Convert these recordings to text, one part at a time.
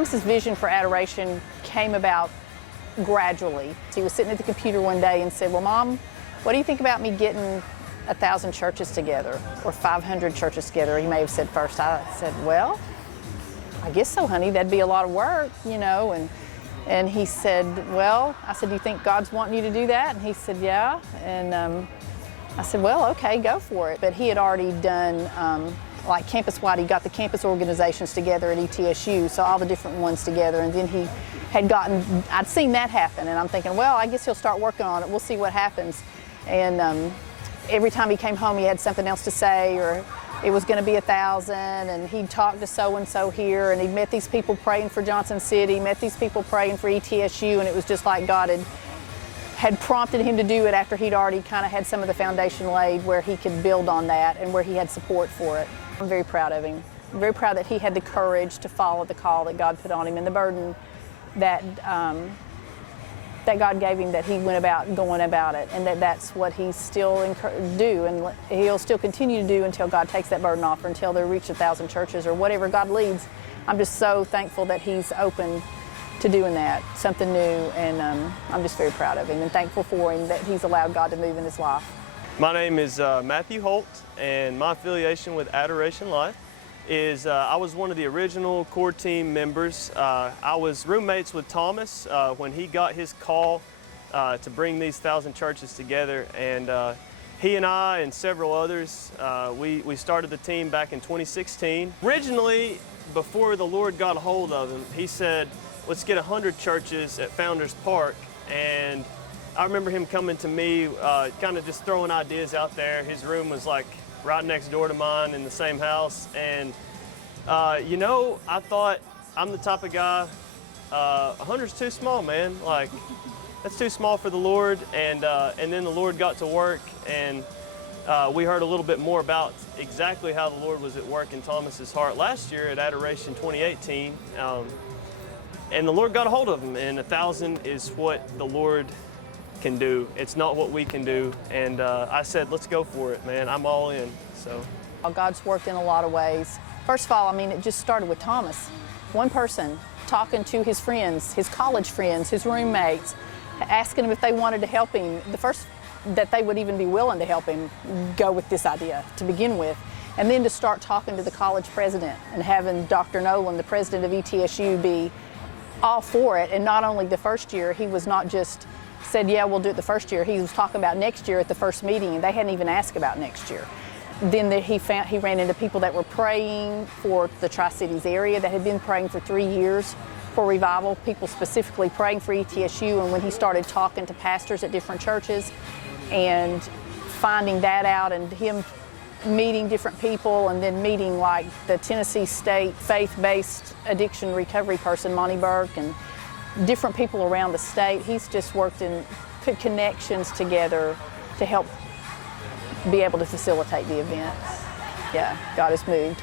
Thomas's vision for Adoration came about gradually. He was sitting at the computer one day and said, well, Mom, what do you think about me getting 1,000 churches together or 500 churches together? He may have said first. I said, well, I guess so, honey. That'd be a lot of work, you know. And he said, well, I said, do you think God's wanting you to do that? And he said, yeah. And I said, well, okay, go for it. But he had already done like campus-wide. He got the campus organizations together at ETSU, so all the different ones together. And then he had gotten, I'd seen that happen, and I'm thinking, well, I guess he'll start working on it. We'll see what happens. And every time he came home, he had something else to say, or it was going to be 1,000, and he'd talk to so-and-so here, and he'd met these people praying for Johnson City, met these people praying for ETSU, and it was just like God had prompted him to do it after he'd already kind of had some of the foundation laid where he could build on that and where he had support for it. I'm very proud of him. I'm very proud that he had the courage to follow the call that God put on him and the burden that that God gave him, that he went about going about it, and that's what he still do, and he'll still continue to do until God takes that burden off, or until they reach 1,000 churches or whatever God leads. I'm just so thankful that he's open to doing that, something new, and I'm just very proud of him and thankful for him that he's allowed God to move in his life. My name is Matthew Holt, and my affiliation with Adoration Life is I was one of the original core team members. I was roommates with Thomas when he got his call to bring these 1,000 churches together, and he and I and several others, we started the team back in 2016. Originally, before the Lord got a hold of him, he said, let's get 100 churches at Founders Park. And I remember him coming to me, kind of just throwing ideas out there. His room was like right next door to mine in the same house. And, you know, I thought, I'm the type of guy, 100's too small, man. Like, that's too small for the Lord. And then the Lord got to work, and we heard a little bit more about exactly how the Lord was at work in Thomas's heart last year at Adoration 2018. And the Lord got a hold of him, and 1,000 is what the Lord can do. It's not what we can do. And I said, let's go for it, man. I'm all in. So God's worked in a lot of ways. First of all, I mean, it just started with Thomas. One person talking to his friends, his college friends, his roommates, asking them if they wanted to help him. The first that they would even be willing to help him go with this idea to begin with. And then to start talking to the college president and having Dr. Nolan, the president of ETSU, be all for it. And not only the first year, he was not just said, yeah, we'll do it the first year. He was talking about next year at the first meeting, and they hadn't even asked about next year. Then he ran into people that were praying for the Tri-Cities area, that had been praying for 3 years for revival, people specifically praying for ETSU. And when he started talking to pastors at different churches and finding that out, and him meeting different people, and then meeting like the Tennessee State faith-based addiction recovery person, Monty Burke, and different people around the state, he's just worked and put connections together to help be able to facilitate the event. Yeah, God has moved.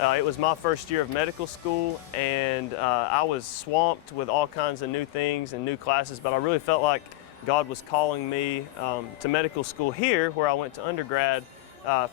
It was my first year of medical school, and I was swamped with all kinds of new things and new classes, but I really felt like God was calling me to medical school here, where I went to undergrad,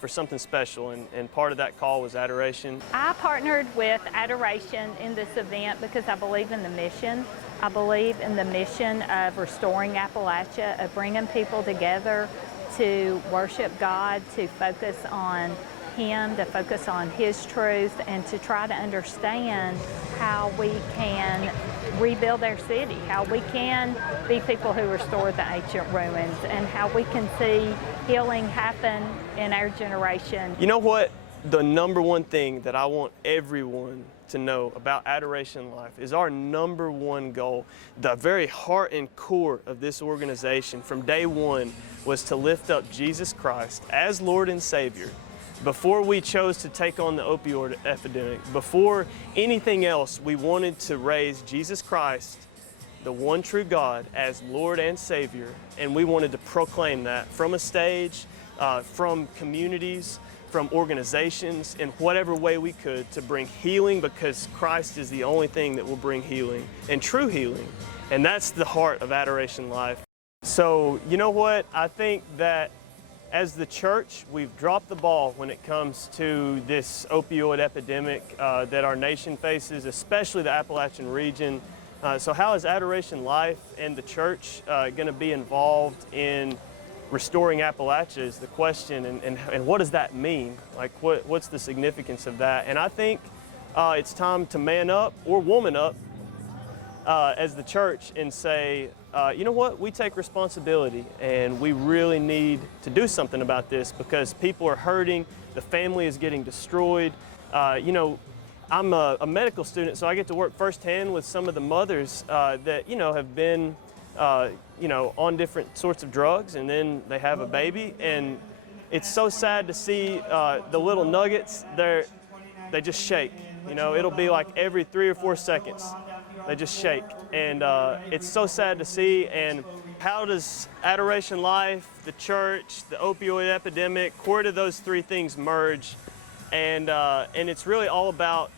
for something special, and part of that call was Adoration. I partnered with Adoration in this event because I believe in the mission. I believe in the mission of restoring Appalachia, of bringing people together to worship God, to focus on Him, to focus on His truth, and to try to understand how we can rebuild our city, how we can be people who restore the ancient ruins, and how we can see healing happen in our generation. You know what? The number one thing that I want everyone to know about Adoration Life is our number one goal. The very heart and core of this organization from day one was to lift up Jesus Christ as Lord and Savior. Before we chose to take on the opioid epidemic, before anything else, we wanted to raise Jesus Christ, the one true God, as Lord and Savior, and we wanted to proclaim that from a stage, from communities, from organizations, in whatever way we could, to bring healing, because Christ is the only thing that will bring healing, and true healing. And that's the heart of Adoration Life. So, you know what? I think that as the church, we've dropped the ball when it comes to this opioid epidemic that our nation faces, especially the Appalachian region. So how is Adoration Life and the church going to be involved in restoring Appalachia is the question, and what does that mean? Like, what's the significance of that? And I think it's time to man up or woman up as the church and say, you know what, we take responsibility and we really need to do something about this because people are hurting, the family is getting destroyed. You know, I'm a medical student, so I get to work firsthand with some of the mothers that, you know, have been, you know, on different sorts of drugs, and then they have a baby, and it's so sad to see the little nuggets, they just shake. You know, it'll be like every 3 or 4 seconds, they just shake. And it's so sad to see. And how does Adoration Life, the church, the opioid epidemic, where do those 3 things merge? And it's really all about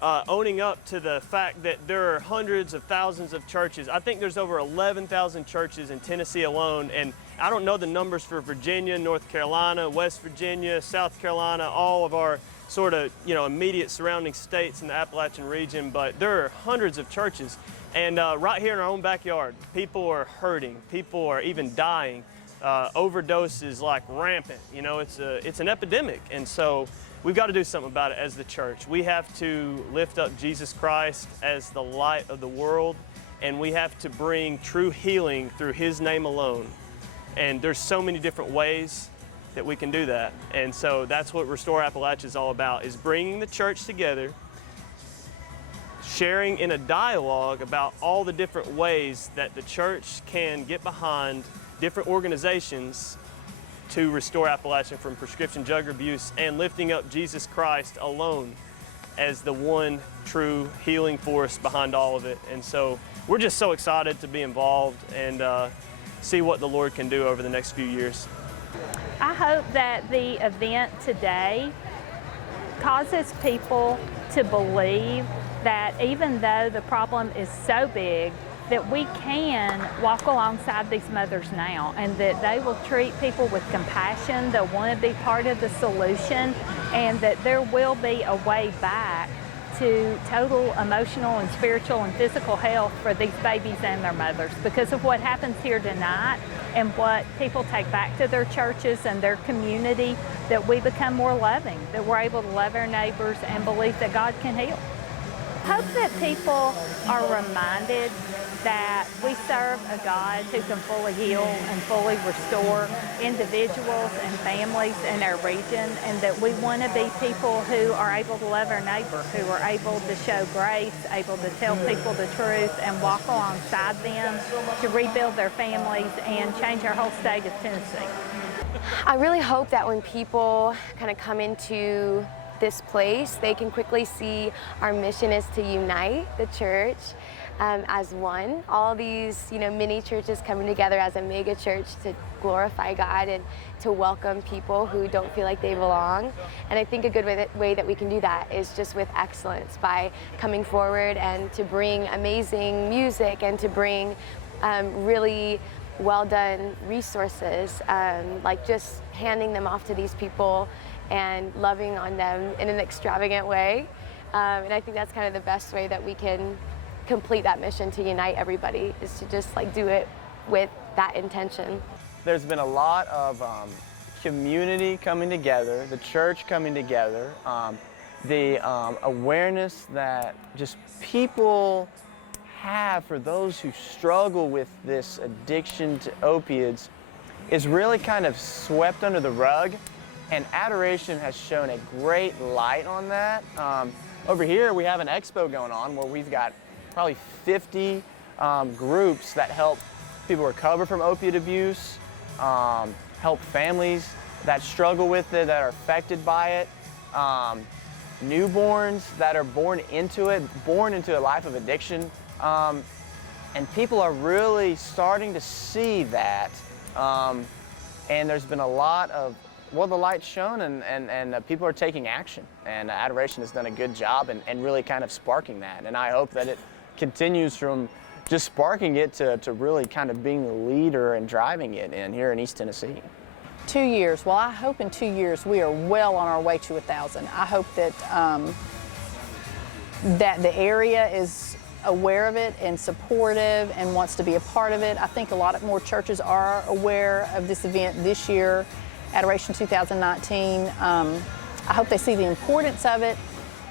owning up to the fact that there are hundreds of thousands of churches. I think there's over 11,000 churches in Tennessee alone, and I don't know the numbers for Virginia, North Carolina, West Virginia, South Carolina, all of our sort of, you know, immediate surrounding states in the Appalachian region, but there are hundreds of churches. And right here in our own backyard, people are hurting, people are even dying. Overdoses like rampant, you know, it's an epidemic. And so we've got to do something about it as the church. We have to lift up Jesus Christ as the light of the world, and we have to bring true healing through His name alone. And there's so many different ways that we can do that. And so that's what Restore Appalachia is all about, is bringing the church together, sharing in a dialogue about all the different ways that the church can get behind different organizations to restore Appalachia from prescription drug abuse, and lifting up Jesus Christ alone as the one true healing force behind all of it. And so we're just so excited to be involved and see what the Lord can do over the next few years. I hope that the event today causes people to believe that even though the problem is so big, that we can walk alongside these mothers now, and that they will treat people with compassion, they'll want to be part of the solution, and that there will be a way back to total emotional and spiritual and physical health for these babies and their mothers because of what happens here tonight and what people take back to their churches and their community, that we become more loving, that we're able to love our neighbors and believe that God can heal. Hope that people are reminded that we serve a God who can fully heal and fully restore individuals and families in our region, and that we want to be people who are able to love our neighbor, who are able to show grace, able to tell people the truth and walk alongside them to rebuild their families and change our whole state of Tennessee. I really hope that when people kind of come into this place, they can quickly see our mission is to unite the church as one. All these, mini churches coming together as a mega church to glorify God and to welcome people who don't feel like they belong. And I think a good way that we can do that is just with excellence, by coming forward and to bring amazing music and to bring really well done resources, like just handing them off to these people and loving on them in an extravagant way. And I think that's kind of the best way that we can complete that mission to unite everybody, is to just do it with that intention. There's been a lot of community coming together, the church coming together, the awareness that just people have for those who struggle with this addiction to opiates is really kind of swept under the rug. And Adoration has shown a great light on that. Over here we have an expo going on where we've got probably 50 groups that help people recover from opiate abuse, help families that struggle with it, that are affected by it, newborns that are born into a life of addiction. And people are really starting to see that. And there's been a lot of, the light's shown, and people are taking action. And Adoration has done a good job and really kind of sparking that. And I hope that it continues from just sparking it to really kind of being the leader and driving it here in East Tennessee. 2 years. Well, I hope in 2 years we are well on our way to 1,000. I hope that that the area is aware of it and supportive and wants to be a part of it. I think a lot more churches are aware of this event this year, Adoration 2019. I hope they see the importance of it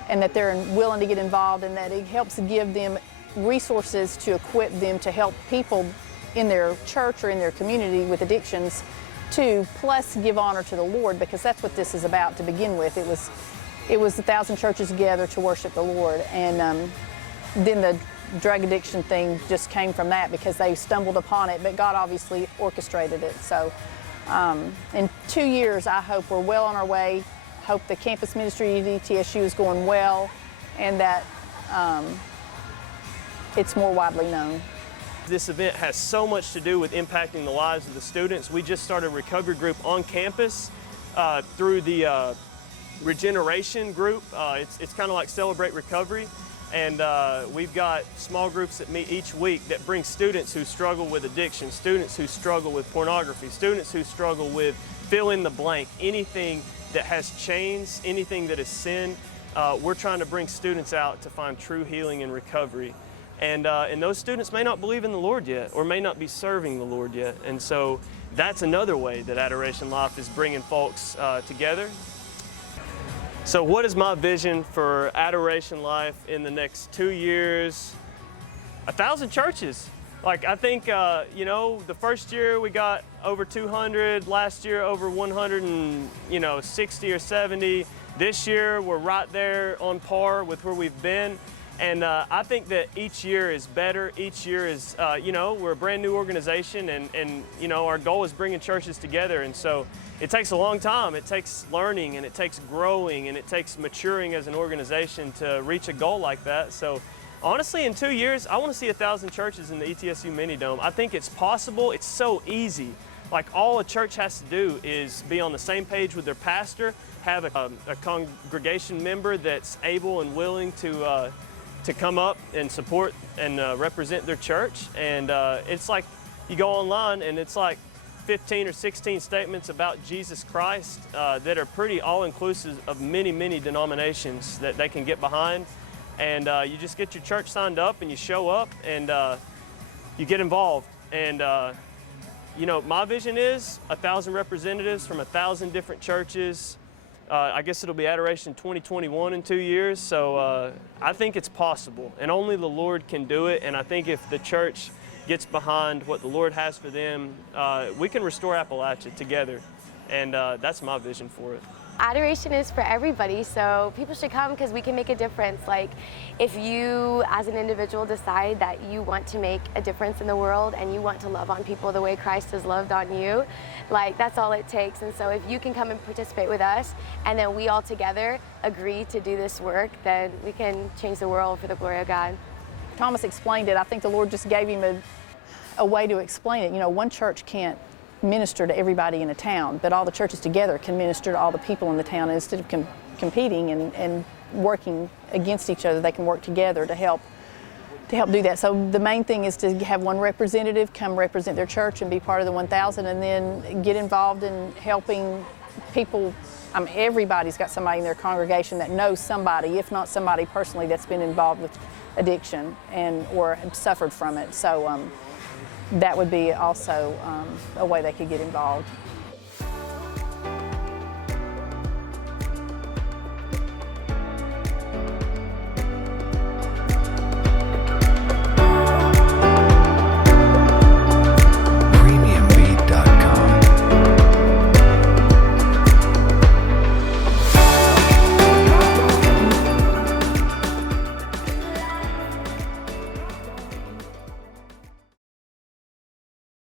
and that they're willing to get involved, and that it helps give them resources to equip them to help people in their church or in their community with addictions too, plus give honor to the Lord, because that's what this is about to begin with. It was 1,000 churches together to worship the Lord, and then the drug addiction thing just came from that because they stumbled upon it, but God obviously orchestrated it. So in 2 years, I hope we're well on our way. Hope the campus ministry at ETSU is going well, and that it's more widely known. This event has so much to do with impacting the lives of the students. We just started a recovery group on campus through the Regeneration group. It's kind of like Celebrate Recovery, and we've got small groups that meet each week that bring students who struggle with addiction, students who struggle with pornography, students who struggle with fill in the blank, anything that has chains, anything that is sin. We're trying to bring students out to find true healing and recovery. And those students may not believe in the Lord yet, or may not be serving the Lord yet. And so that's another way that Adoration Life is bringing folks together. So what is my vision for Adoration Life in the next 2 years? 1,000 churches. Like, I think, you know, the first year we got over 200, last year over 160 or 70. This year we're right there on par with where we've been. And I think that each year is better. Each year is, you know, we're a brand new organization, and you know, our goal is bringing churches together. And so it takes a long time. It takes learning, and it takes growing, and it takes maturing as an organization to reach a goal like that. So honestly, in 2 years, I want to see 1,000 churches in the ETSU Mini Dome. I think it's possible. It's so easy. Like, all a church has to do is be on the same page with their pastor, have a congregation member that's able and willing to come up and support and represent their church. And it's like you go online and it's like 15 or 16 statements about Jesus Christ that are pretty all-inclusive of many, many denominations that they can get behind. And you just get your church signed up and you show up and you get involved. And you know, my vision is 1,000 representatives from 1,000 different churches. I guess it'll be Adoration 2021 in 2 years, so I think it's possible, and only the Lord can do it. And I think if the church gets behind what the Lord has for them, we can restore Appalachia together, and that's my vision for it. Adoration is for everybody, so people should come because we can make a difference. Like, if you as an individual decide that you want to make a difference in the world and you want to love on people the way Christ has loved on you, like, that's all it takes. And so if you can come and participate with us, and then we all together agree to do this work, then we can change the world for the glory of God. Thomas explained it. I think the Lord just gave him a way to explain it. You know, one church can't minister to everybody in a town, but all the churches together can minister to all the people in the town. And instead of competing and working against each other, they can work together to help do that. So the main thing is to have one representative come represent their church and be part of the 1,000, and then get involved in helping people. Everybody's got somebody in their congregation that knows somebody, if not somebody personally, that's been involved with addiction or suffered from it. So that would be also a way they could get involved.